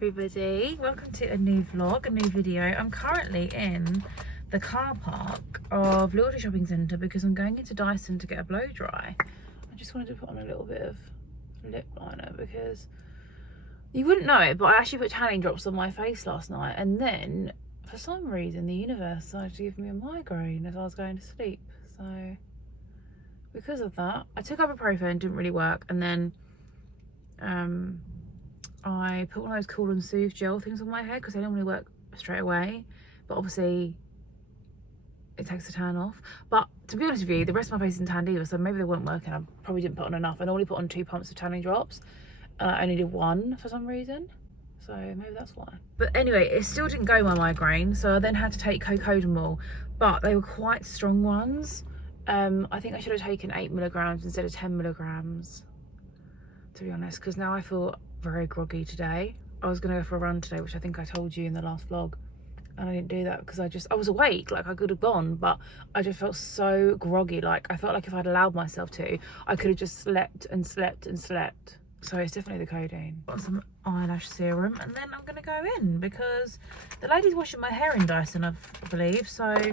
everybody, welcome to a new vlog, a new video. I'm currently in the car park of Loyalty Shopping Centre because I'm going into Dyson to get a blow dry. I just wanted to put on a little bit of lip liner because you wouldn't know it, but I actually put tanning drops on my face last night, and then for some reason the universe decided to give me a migraine as I was going to sleep. So because of that, I took ibuprofen, didn't really work, and then I put one of those Cool and Soothe gel things on my head because they don't really work straight away, but obviously it takes the tan off. But to be honest with you, the rest of my face isn't tanned either, so maybe they weren't working. I probably didn't put on enough. I normally put on 2 pumps of tanning drops. I only did 1 for some reason, so maybe that's why. But anyway, it still didn't go, my migraine, so I then had to take cocodamol, but they were quite strong ones. I think I should have taken 8 milligrams instead of 10 milligrams, to be honest, because now I feel very groggy today. I was going to go for a run today, which I think I told you in the last vlog, and I didn't do that because I was awake, like I could have gone, but I just felt so groggy. Like I felt like if I'd allowed myself to, I could have just slept and slept and slept. So it's definitely the codeine. Got some eyelash serum, and then I'm going to go in because the lady's washing my hair in Dyson, I believe, so I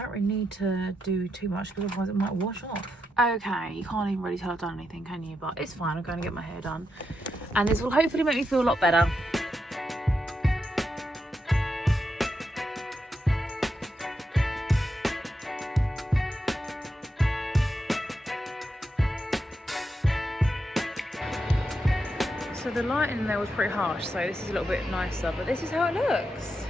don't really need to do too much because otherwise it might wash off. Okay, you can't even really tell I've done anything, can you? But it's fine, I'm going to get my hair done, and this will hopefully make me feel a lot better. So the lighting in there was pretty harsh, so this is a little bit nicer, but this is how it looks.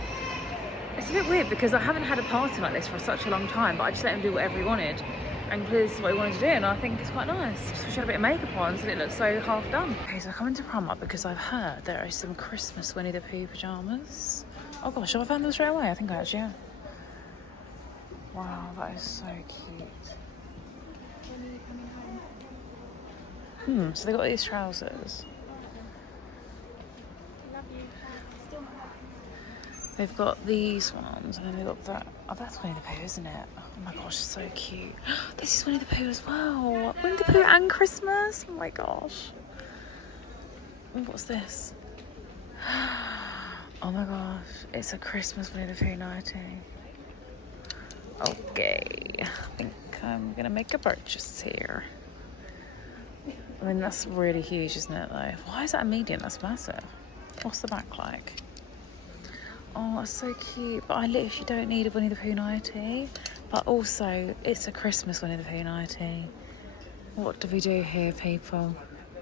It's a bit weird because I haven't had a party like this for such a long time, but I just let him do whatever he wanted. And clearly this is what he wanted to do, and I think it's quite nice. Just wish I had a bit of makeup on so it looks so half done. Okay, so I come into PRIMARK because I've heard there are some Christmas Winnie the Pooh pyjamas. Oh gosh, have I found them straight away? I think I actually have. Wow, that is so cute. So they got these trousers. They've got these ones, and then they've got that. Oh, that's Winnie the Pooh, isn't it? Oh my gosh, so cute. This is Winnie the Pooh as well. Winnie the Pooh and Christmas. Oh my gosh. What's this? Oh my gosh, it's a Christmas Winnie the Pooh nightie. Okay, I think I'm gonna make a purchase here. I mean, that's really huge, isn't it, though? Why is that a medium? That's massive. What's the back like? Oh, that's so cute. But I literally don't need a Winnie the Pooh nightie. But also, it's a Christmas Winnie the Pooh nightie. What do we do here, people?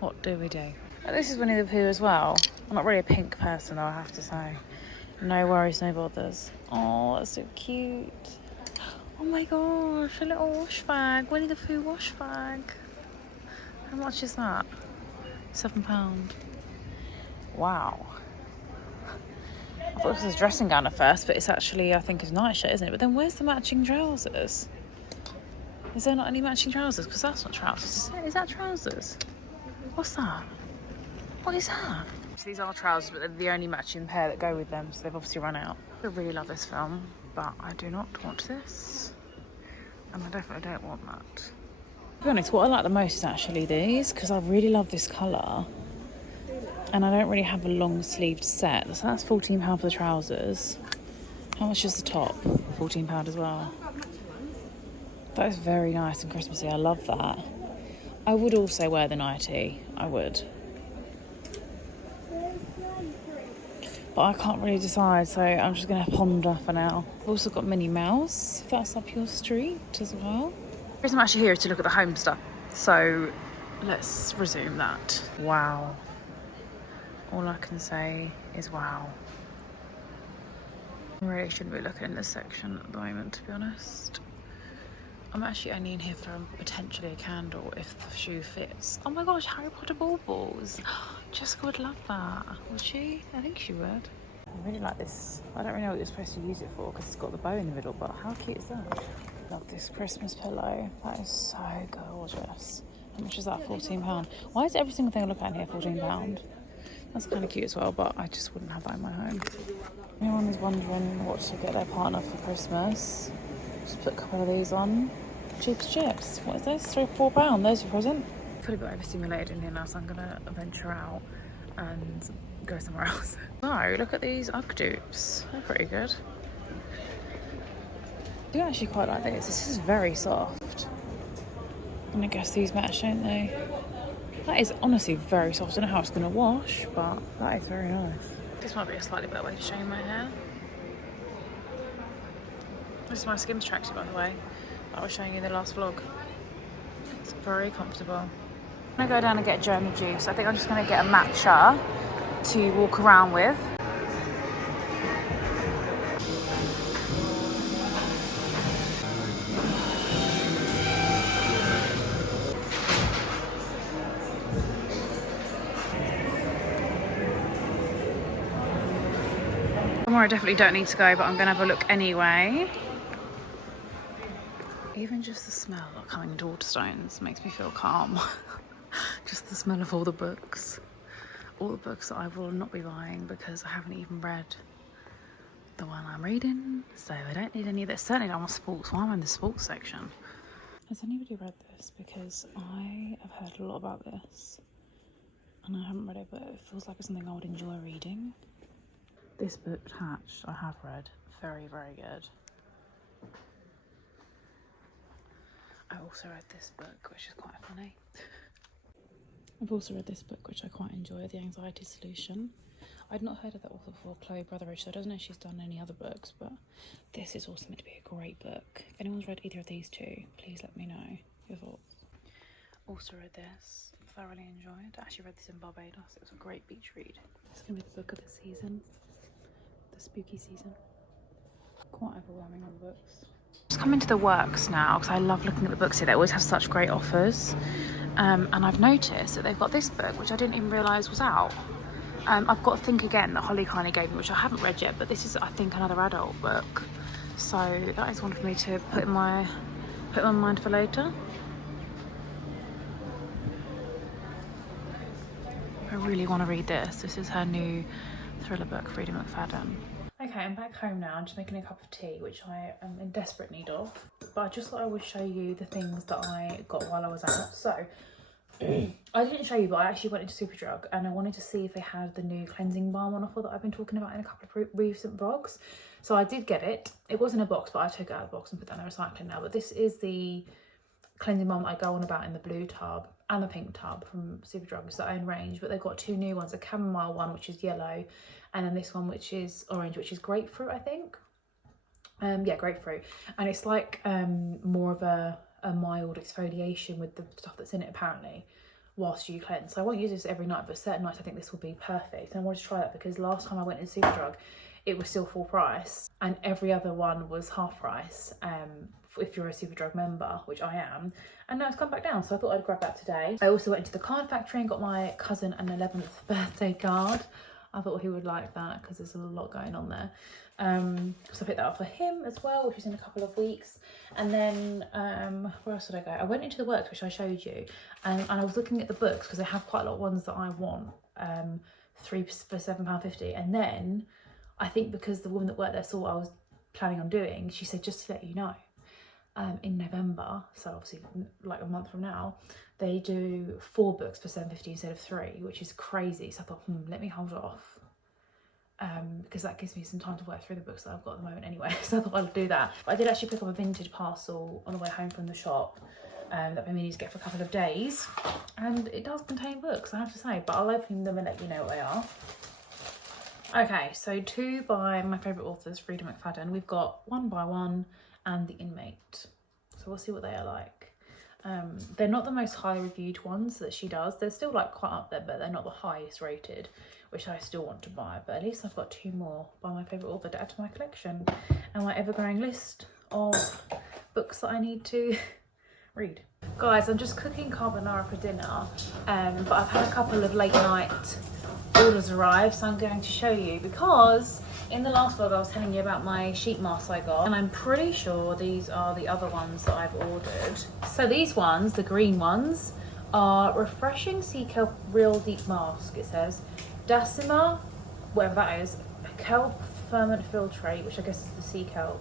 What do we do? Oh, this is Winnie the Pooh as well. I'm not really a pink person, though, I have to say. No worries, no bothers. Oh, that's so cute. Oh my gosh, a little wash bag. Winnie the Pooh wash bag. How much is that? £7. Wow. I thought this was a dressing gown at first, but it's actually, I think, a night shirt, isn't it? But then where's the matching trousers? Is there not any matching trousers? Because that's not trousers. Is that trousers? What's that? What is that? So these are trousers, but they're the only matching pair that go with them, so they've obviously run out. I really love this film, but I do not want this. And I definitely don't want that. To be honest, what I like the most is actually these, because I really love this colour. And I don't really have a long sleeved set. So that's £14 for the trousers. How much is the top? £14 as well. That is very nice and Christmassy. I love that. I would also wear the nightie. I would. But I can't really decide, so I'm just going to ponder for now. I've also got Minnie Mouse, if that's up your street as well. The reason I'm actually here is to look at the home stuff. So let's resume that. Wow. All I can say is wow. I really shouldn't be looking in this section at the moment, to be honest. I'm actually only in here for potentially a candle if the shoe fits. Oh my gosh, Harry Potter baubles. Jessica would love that. Would she? I think she would. I really like this. I don't really know what you're supposed to use it for because it's got the bow in the middle, but how cute is that? Love this Christmas pillow. That is so gorgeous. How much is that? £14. Why is every single thing I look at in here £14? That's kind of cute as well, but I just wouldn't have that in my home. Anyone is wondering what to get their partner for Christmas, just put a couple of these on. Cheap as chips. What is this? £3 or £4? There's your present. Pretty bit overstimulated in here now, so I'm going to venture out and go somewhere else. Oh, look at these UGG dupes. They're pretty good. I do actually quite like this. This is very soft. And I guess these match, don't they? That is honestly very soft. I don't know how it's going to wash, but that is very nice. This might be a slightly better way to show you my hair. This is my Skims tracksuit, by the way. I was showing you in the last vlog. It's very comfortable. I'm going to go down and get German juice. I think I'm just going to get a matcha to walk around with. Somewhere I definitely don't need to go, but I'm going to have a look anyway. Even just the smell of coming into Waterstones makes me feel calm. Just the smell of all the books. All the books that I will not be buying because I haven't even read the one I'm reading. So I don't need any of this. Certainly don't want sports. Why am I in the sports section? Has anybody read this? Because I have heard a lot about this. And I haven't read it, but it feels like it's something I would enjoy reading. This book, Hatched, I have read. Very, very good. I also read this book, which is quite funny. I've also read this book, which I quite enjoy, The Anxiety Solution. I'd not heard of that author before, Chloe Brotheridge, so I don't know if she's done any other books, but this is also meant to be a great book. If anyone's read either of these two, please let me know your thoughts. Also read this, thoroughly enjoyed. I actually read this in Barbados. It was a great beach read. It's going to be the book of the season. The spooky season. Quite overwhelming on the books. Just come into the works now because I love looking at the books here. They always have such great offers. And I've noticed that they've got this book, which I didn't even realise was out. I've got Think Again that Holly kindly gave me, which I haven't read yet, but this is, I think, another adult book. So that is one for me to put in my mind for later. I really want to read this. This is her new thriller book, Freida McFadden. Okay, I'm back home now. I'm just making a cup of tea, which I am in desperate need of. But I just thought I would show you the things that I got while I was out. So, I didn't show you, but I actually went into Superdrug and I wanted to see if they had the new cleansing balm on offer that I've been talking about in a couple of recent vlogs. So I did get it. It was in a box, but I took it out of the box and put that in the recycling now. But this is the cleansing balm I go on about in the blue tub and the pink tub from Superdrug. It's their own range, but they've got two new ones, a chamomile one, which is yellow, and then this one, which is orange, which is grapefruit, I think. Yeah, grapefruit. And it's like more of a mild exfoliation with the stuff that's in it, apparently, whilst you cleanse. So I won't use this every night, but certain nights I think this will be perfect. And I wanted to try that because last time I went to Superdrug, it was still full price, and every other one was half price. If you're a Superdrug member, which I am, and now it's come back down, so I thought I'd grab that today. I also went into the card factory and got my cousin an 11th birthday card. I thought he would like that because there's a lot going on there. So I picked that up for him as well, which is in a couple of weeks. And then where else did I go? I went into the works, which I showed you, and I was looking at the books because they have quite a lot of ones that I want, 3 for £7.50. And then I think because the woman that worked there saw what I was planning on doing, she said, just to let you know, in November, so obviously like a month from now, they do 4 books for £7.50 instead of 3, which is crazy. So I thought, let me hold off, because that gives me some time to work through the books that I've got at the moment anyway. So I thought I'd do that. But I did actually pick up a vintage parcel on the way home from the shop that I've been meaning to get for a couple of days, and it does contain books, I have to say, but I'll open them and let you know what they are. Okay, so 2 by my favourite authors, Freida McFadden. We've got 1 by 1 and The Inmate. So we'll see what they are like. They're not the most high reviewed ones that she does. They're still like quite up there, but they're not the highest rated, which I still want to buy. But at least I've got 2 more by my favourite author to add to my collection and my ever-growing list of books that I need to read. Guys, I'm just cooking carbonara for dinner, but I've had a couple of late night orders arrive, so I'm going to show you, because in the last vlog I was telling you about my sheet masks I got, and I'm pretty sure these are the other ones that I've ordered. So these ones, the green ones, are Refreshing Sea Kelp Real Deep Mask. It says Decima, whatever that is, Kelp Ferment Filtrate, which I guess is the sea kelp,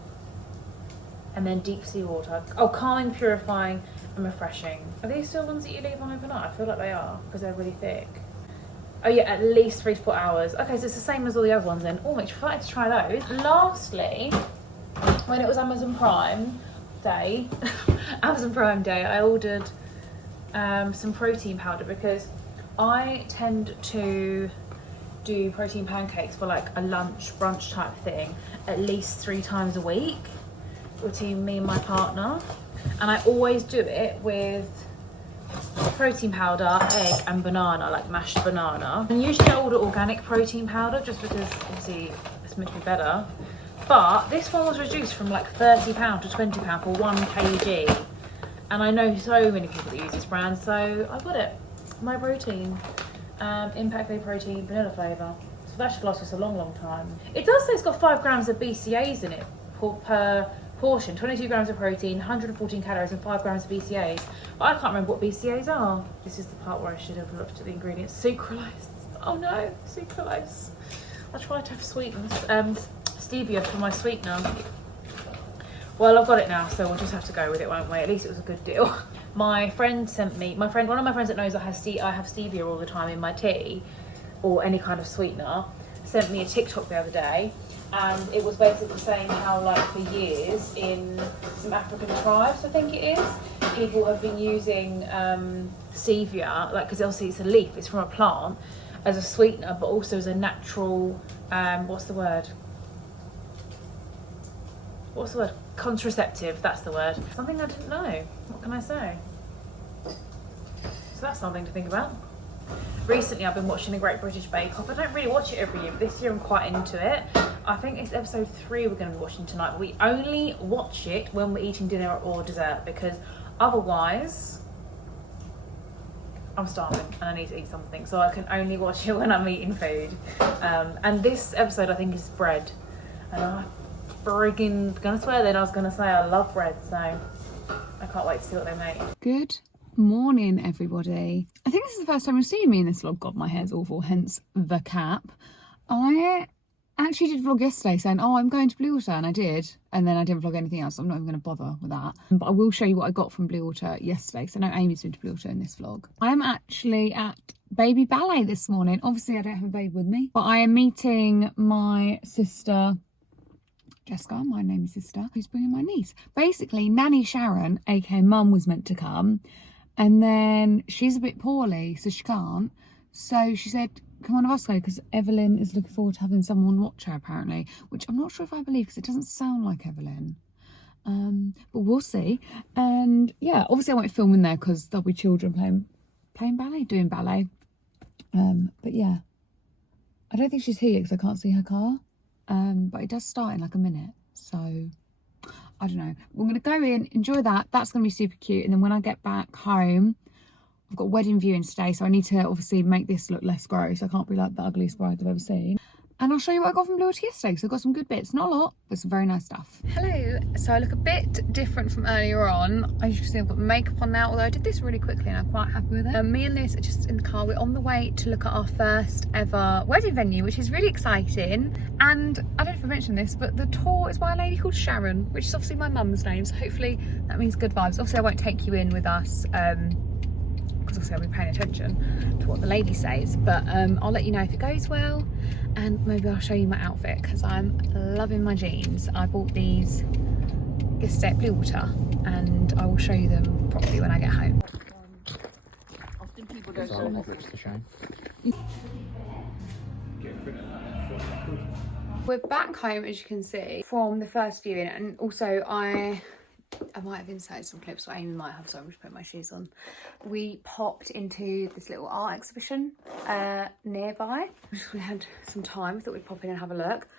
and then deep sea water. Oh, calming, purifying and refreshing. Are these still ones that you leave on overnight? I feel like they are, because they're really thick. Oh yeah, at least 3 to 4 hours. Okay, so it's the same as all the other ones then. Oh, I'm excited to try those. Lastly, when it was Amazon Prime Day, I ordered some protein powder because I tend to do protein pancakes for like a lunch, brunch type thing at least 3 times a week between me and my partner. And I always do it with protein powder, egg and banana, like mashed banana. And usually I order organic protein powder just because obviously it's meant to be better. But this one was reduced from like £30 to £20 for 1 kg. And I know so many people that use this brand, so I got it. My protein, Impact Whey Protein, vanilla flavour. So that should last us a long, long time. It does say it's got 5 grams of BCAAs in it per portion, 22 grams of protein, 114 calories and 5 grams of BCAAs. But I can't remember what BCAAs are. This is the part where I should have looked at the ingredients. Sucralose. Oh no, sucralose. I tried to have sweetness, stevia for my sweetener. Well, I've got it now, so we'll just have to go with it, won't we? At least it was a good deal. My friend sent me, one of my friends that knows I have stevia all the time in my tea, or any kind of sweetener, sent me a TikTok the other day, and it was basically saying how, like, for years in some African tribes, I think it is, people have been using stevia, like, because obviously it's a leaf, it's from a plant, as a sweetener, but also as a natural, what's the word? Contraceptive, that's the word. Something I didn't know. What can I say? So that's something to think about. Recently I've been watching The Great British Bake Off. I don't really watch it every year, but this year I'm quite into it. I think it's episode 3 we're going to be watching tonight, but we only watch it when we're eating dinner or dessert, because otherwise I'm starving and I need to eat something, so I can only watch it when I'm eating food. And this episode I think is bread, and I'm friggin' gonna swear then I was gonna say I love bread, so I can't wait to see what they make. Good morning, everybody. I think this is the first time you've seen me in this vlog. God, my hair's awful, hence the cap. I actually did vlog yesterday saying, oh, I'm going to Blue Water, and I did, and then I didn't vlog anything else, so I'm not even going to bother with that. But I will show you what I got from Blue Water yesterday, because I know Amy's been to Blue Water in this vlog. I'm actually at baby ballet this morning. Obviously I don't have a babe with me, but I am meeting my sister Jessica, my name's sister, who's bringing my niece. Basically, Nanny Sharon, aka Mum, was meant to come, and then she's a bit poorly, so she can't. So she said, come on, us go, because Evelyn is looking forward to having someone watch her, apparently, which I'm not sure if I believe, because it doesn't sound like Evelyn. But we'll see. And yeah, obviously I won't film in there because there'll be children playing ballet, doing ballet. But yeah, I don't think she's here because I can't see her car. But it does start in like a minute, so I don't know. We're going to go in, enjoy that. That's going to be super cute. And then when I get back home, I've got wedding viewings today, so I need to obviously make this look less gross. I can't be like the ugliest bride I've ever seen. And I'll show you what I got from Blue Water yesterday, because I've got some good bits. Not a lot, but some very nice stuff. Hello. So I look a bit different from earlier on. As you can see, I've got makeup on now, although I did this really quickly and I'm quite happy with it. Me and Liz are just in the car. We're on the way to look at our first ever wedding venue, which is really exciting. And I don't know if I mentioned this, but the tour is by a lady called Sharon, which is obviously my mum's name. So hopefully that means good vibes. Obviously I won't take you in with us, because obviously I'll be paying attention to what the lady says, but I'll let you know if it goes well, and maybe I'll show you my outfit, because I'm loving my jeans. I bought these yesterday at Blue Water, and I will show you them properly when I get home. Often people don't show the shame. We're back home, as you can see, from the first viewing, and also I might have inserted some clips, or Amy might have, so I'm just putting my shoes on. We popped into this little art exhibition nearby. We had some time, we thought we'd pop in and have a look.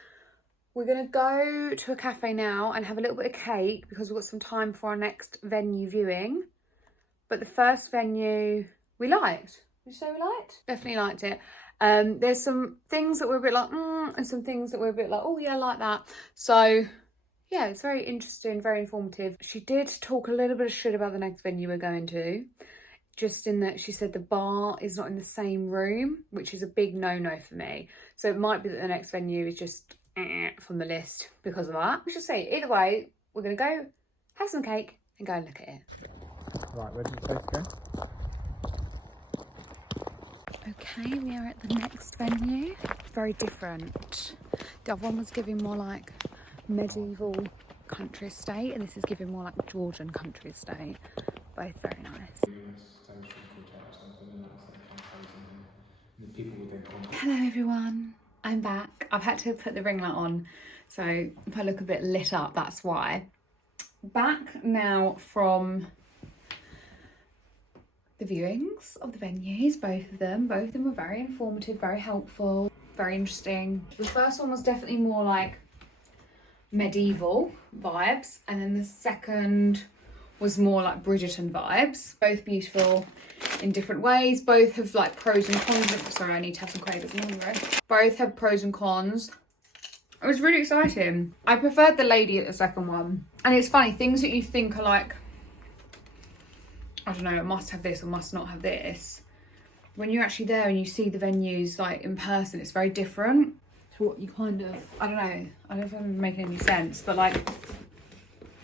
We're going to go to a cafe now and have a little bit of cake, because we've got some time for our next venue viewing. But the first venue we liked. Did you say we liked? Definitely liked it. There's some things that were a bit like, and some things that were a bit like, oh yeah, I like that. So yeah, it's very interesting, very informative. She did talk a little bit of shit about the next venue we're going to, just in that she said the bar is not in the same room, which is a big no-no for me. So it might be that the next venue is just from the list because of that. We should see. Either way, we're going to go have some cake and go and look at it. Right, where did you say to go? Okay, we are at the next venue. Very different. The other one was giving more like medieval country estate, and this is giving more like Georgian country estate. Both very nice. Hello everyone, I'm back. I've had to put the ring light on, so if I look a bit lit up, that's why. Back now from the viewings of the venues, both of them were very informative, very helpful, very interesting. The first one was definitely more like medieval vibes, and then the second was more like Bridgerton vibes. Both beautiful in different ways. Both have like pros and cons. Sorry, I need to have some quavers. Both have pros and cons. It was really exciting. I preferred the lady at the second one. And it's funny, things that you think are like, I don't know, it must have this or must not have this. When you're actually there and you see the venues like in person, it's very different to what you kind of, I don't know if I'm making any sense, but like,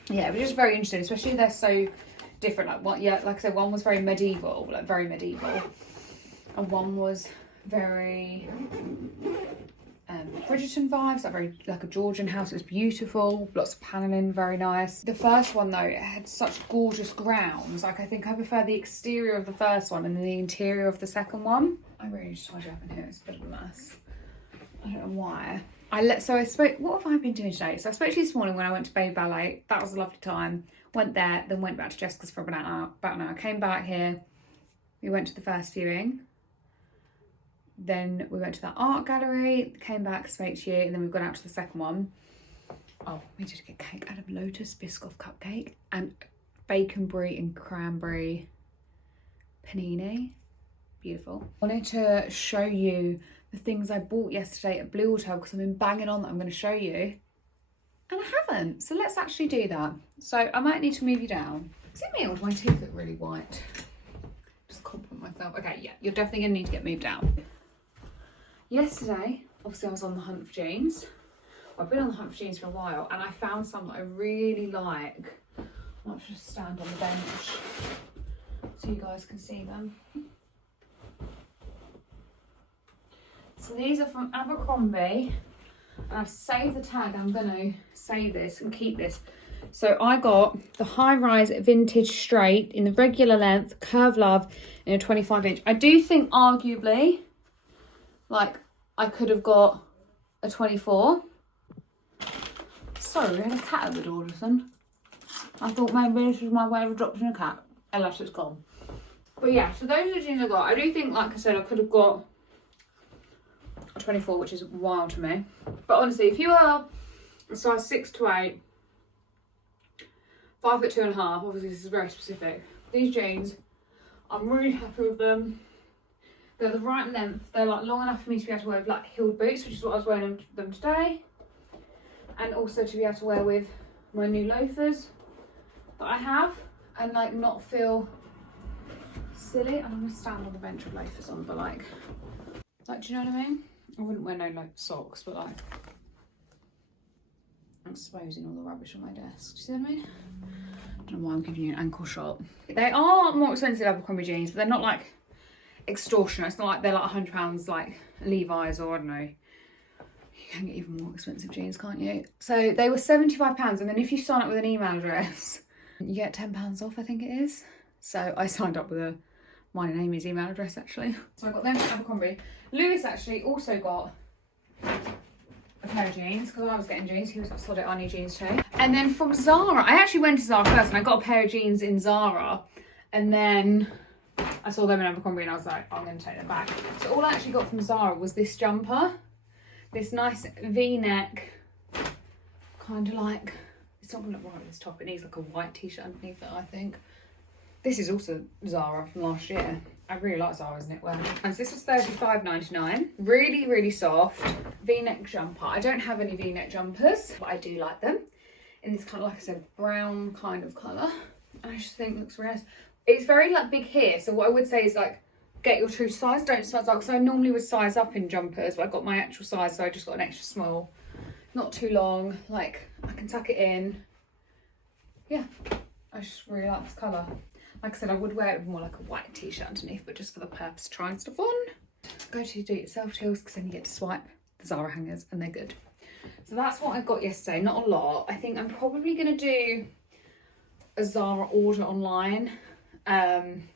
yeah, it was just very interesting, especially they're so different. Like what, yeah, like I said, one was very medieval, like very medieval, and one was very Bridgerton vibes, like very like a Georgian house. It was beautiful, lots of paneling, very nice. The first one though, it had such gorgeous grounds. Like I think I prefer the exterior of the first one and then the interior of the second one. I really just tied you up in here. It's a bit of a mess. I don't know why. What have I been doing today? So I spoke to you this morning when I went to Baby Ballet. That was a lovely time. Went there, then went back to Jessica's for about an hour. Came back here. We went to the first viewing. Then we went to that art gallery, came back, spoke to you, and then we've gone out to the second one. Oh, we did get cake. I had a Lotus Biscoff cupcake and bacon brie and cranberry panini. Beautiful. I wanted to show you the things I bought yesterday at Blue Hotel because I've been banging on that I'm going to show you. And I haven't. So let's actually do that. So I might need to move you down. Is it me or do my teeth look really white? Just compliment myself. Okay, yeah, you're definitely going to need to get moved down. Yesterday, obviously I was on the hunt for jeans. Well, I've been on the hunt for jeans for a while and I found some that I really like. I might just stand on the bench so you guys can see them. So these are from Abercrombie and I've saved the tag. I'm going to save this and keep this. So I got the high-rise vintage straight in the regular length, curve love in a 25-inch. I do think arguably, like, I could have got a 24. Sorry, we had a cat at the door, listen. I thought maybe this was my way of adopting a cat. Alas, it's gone. But yeah, so those are the jeans I got. I do think, like I said, I could have got a 24, which is wild to me. But honestly, if you are a size 6 to 8, 5'2.5", obviously this is very specific. These jeans, I'm really happy with them. They're the right length. They're like long enough for me to be able to wear with like heeled boots, which is what I was wearing them today. And also to be able to wear with my new loafers that I have and like not feel silly. And I'm gonna stand on the bench with loafers on, but like, do you know what I mean? I wouldn't wear no like socks, but like, I'm exposing all the rubbish on my desk. Do you see what I mean? I don't know why I'm giving you an ankle shot. They are more expensive Abercrombie jeans, but they're not like extortionate. It's not like they're like £100 like Levi's or I don't know. You can get even more expensive jeans, can't you? So they were £75, and then if you sign up with an email address, you get £10 off, I think it is. So I signed up with mine and Amy's email address actually. So I got them from Abercrombie. Lewis actually also got a pair of jeans because I was getting jeans. He was like, sod it, I need jeans too. And then from Zara, I actually went to Zara first and I got a pair of jeans in Zara, and then I saw them in Abercrombie and I was like, I'm going to take them back. So all I actually got from Zara was this jumper, this nice V-neck, kind of like, it's not going to look right with this top. It needs like a white t-shirt underneath it, I think. This is also Zara from last year. I really like Zara's knitwear. And so this was £35.99. Really, really soft V-neck jumper. I don't have any V-neck jumpers, but I do like them in this kind of, like I said, brown kind of colour. And I just think it looks really nice. It's very like big here. So what I would say is like, get your true size. Don't size up. Because I normally would size up in jumpers, but I got my actual size, so I just got an extra small. Not too long. Like, I can tuck it in. Yeah, I just really like this colour. Like I said, I would wear it with more like a white t-shirt underneath, but just for the purpose of trying stuff on. go to do-it-yourself tills because then you get to swipe the Zara hangers and they're good. So that's what I got yesterday, not a lot. I think I'm probably going to do a Zara order online. And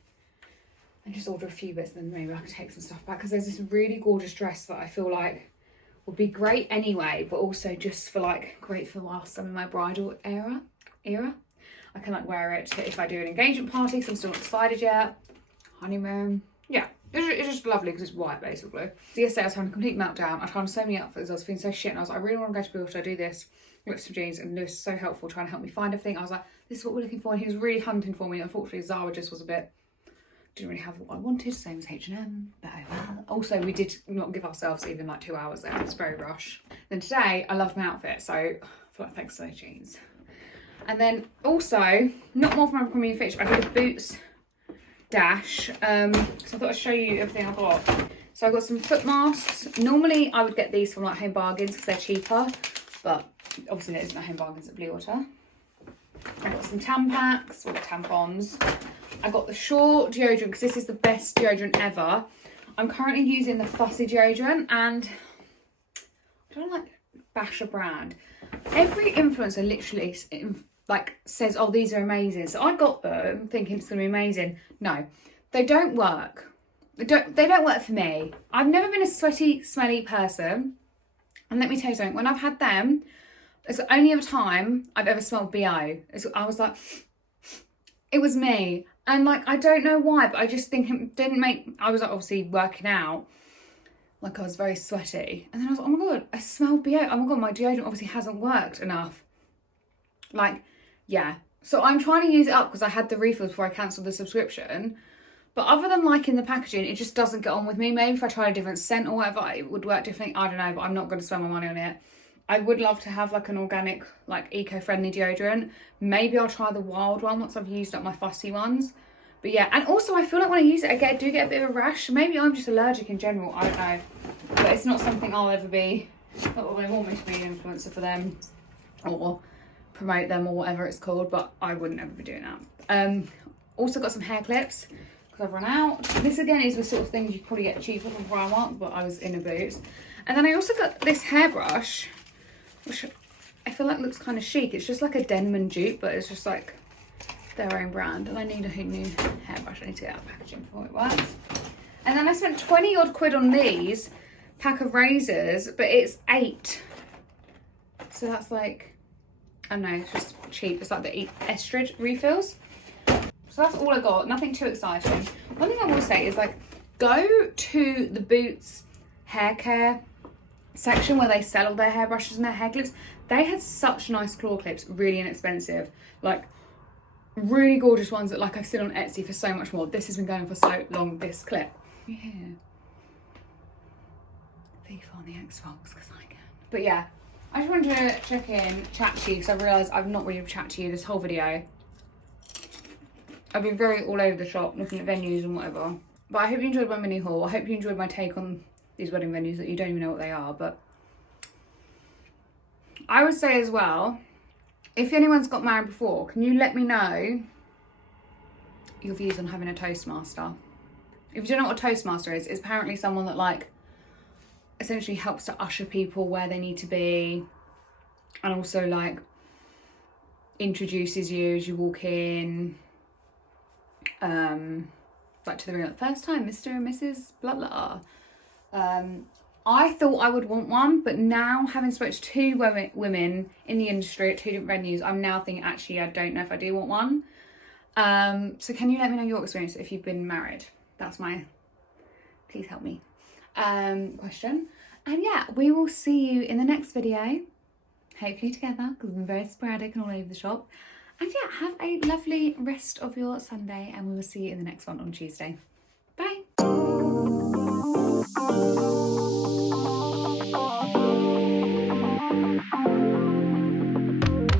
just order a few bits and then maybe I can take some stuff back because there's this really gorgeous dress that I feel like would be great anyway, but also just for like great for whilst I'm in my bridal era. I can like wear it if I do an engagement party because I'm still not decided yet. Honeymoon. Yeah, it's just lovely because it's white basically. So yesterday I was having a complete meltdown. I tried on so many outfits, I was feeling so shit and I was like, I really want to go to Bill, I do this. Looked at some jeans and Lewis was so helpful trying to help me find everything. I was like, this is what we're looking for, and he was really hunting for me. Unfortunately, Zara just was a bit, didn't really have what I wanted, same as H&M, but oh well. Also, we did not give ourselves even like 2 hours there, it was very rushed. Then today, I loved my outfit, so I feel like thanks to those jeans. And then also, not more from Abercrombie and Fitch, I did a boots dash, so I thought I'd show you everything I got. So I got some foot masks. Normally, I would get these from like Home Bargains because they're cheaper, but obviously there isn't a Home Bargains at Bluewater. I got some Tampax, or tampons. I got the Shore deodorant because this is the best deodorant ever. I'm currently using the Fussy deodorant and I don't like bash a brand. Every influencer literally like says, oh, these are amazing. So I got them thinking it's going to be amazing. No, they don't work. They don't work for me. I've never been a sweaty, smelly person. And let me tell you something, when I've had them, it's the only other time I've ever smelled BO. I was like, it was me. And like, I don't know why, but I just think it didn't make, I was like obviously working out, like I was very sweaty. And then I was like, oh my God, I smell BO. Oh my God, my deodorant obviously hasn't worked enough. Like, yeah. So I'm trying to use it up because I had the refills before I cancelled the subscription. But other than liking the packaging, it just doesn't get on with me. Maybe if I tried a different scent or whatever, it would work differently. I don't know, but I'm not going to spend my money on it. I would love to have like an organic, like eco-friendly deodorant. Maybe I'll try the Wild one once I've used up my Fussy ones. But yeah, and also I feel like when I use it, I do get a bit of a rash. Maybe I'm just allergic in general, I don't know. But it's not something I'll ever be, not that they want me to be an influencer for them or promote them or whatever it's called, but I wouldn't ever be doing that. Also got some hair clips because I've run out. This again is the sort of things you probably get cheaper from PRIMARK, but I was in a Boots. And then I also got this hairbrush, which I feel like looks kind of chic. It's just like a Denman dupe, but it's just like their own brand. And I need a new hairbrush. I need to get out of packaging before it works. And then I spent 20 odd quid on these pack of razors, but it's 8. So that's like, I don't know, it's just cheap. It's like the Estridge refills. So that's all I got, nothing too exciting. One thing I will say is like, go to the Boots hair care section where they sell all their hairbrushes and their hair clips. They had such nice claw clips, really inexpensive. Like, really gorgeous ones that like I've seen on Etsy for so much more. This has been going for so long, this clip. Yeah. FIFA on the Xbox, because I can. But yeah, I just wanted to check in, chat to you, because I realised I've not really chatted to you this whole video. I've been very all over the shop, looking at venues and whatever. But I hope you enjoyed my mini haul. I hope you enjoyed my take on these wedding venues that you don't even know what they are. But I would say as well, if anyone's got married before, can you let me know your views on having a Toastmaster? If you don't know what a Toastmaster is, it's apparently someone that like essentially helps to usher people where they need to be, and also like introduces you as you walk in. Like to the ring, like, first time, Mr. and Mrs. blah blah. I thought I would want one, but now having spoken to 2 women in the industry at 2 different venues, I'm now thinking actually I don't know if I do want one. So can you let me know your experience if you've been married? That's my, please help me, question. And yeah, we will see you in the next video, hopefully together, because we've been very sporadic and all over the shop. And yeah, have a lovely rest of your Sunday, and we will see you in the next one on Tuesday. Bye.